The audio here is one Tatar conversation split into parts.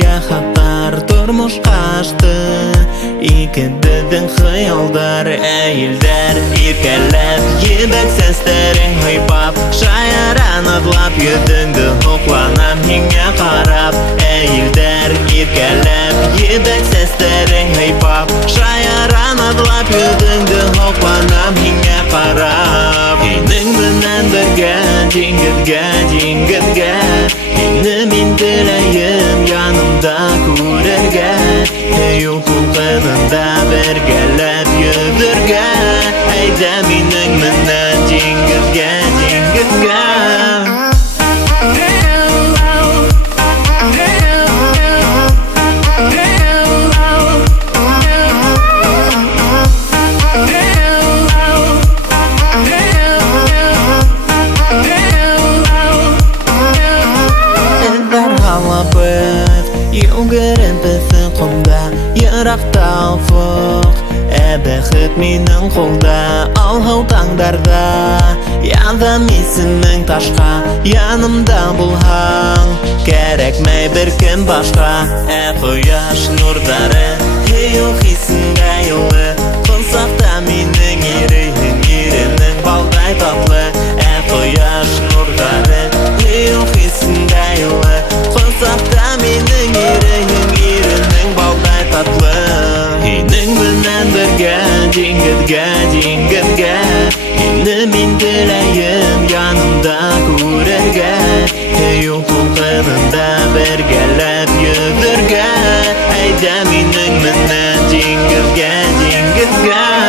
birge hatlar turmuş kaçtı. İkididin hıyaldar eğilder irkelep yedek seslerin hıypap şayaran adlap yüdüngü huklanam hinge karap eğilder irkelep yedek seslerin hıypap şayaran adlap yüdüngü huklanam hinge karap Hining bilen birge jingitge jingitge Hini min dileyim yanımda kurerge Yol kulkanında bergelep yüdürge Eyde mining bilen jingitge jingitge Yılgırıntısı kumda Yırakta ufuk Ebexit minin kulda Alhau tangdarda Yazam isming taşka Yanımda bulhan Gerekmey bir kim başka Koyaş nurları Yok hisinge yolu Kılsakta minin irinin balday tatlı Koyaş nurları Yok hisinge yolu Kılsakta minin irinin balday tatlı Hining bilen birge jingitge jingitge Hini min dileyim yanımda kurerge Yol kulkanında bergelep yüdürge Eyde mining bilen jingitge jingitge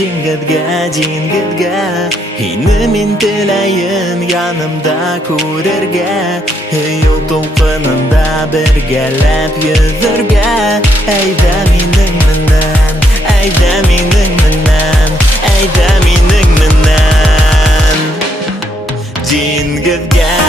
Jingitge jingitge Hini min dileyim yanımda kurerge Yol tulkınında bergelep yüdürge Eyde mining bilen Eyde mining bilen Eyde mining bilen Jingitge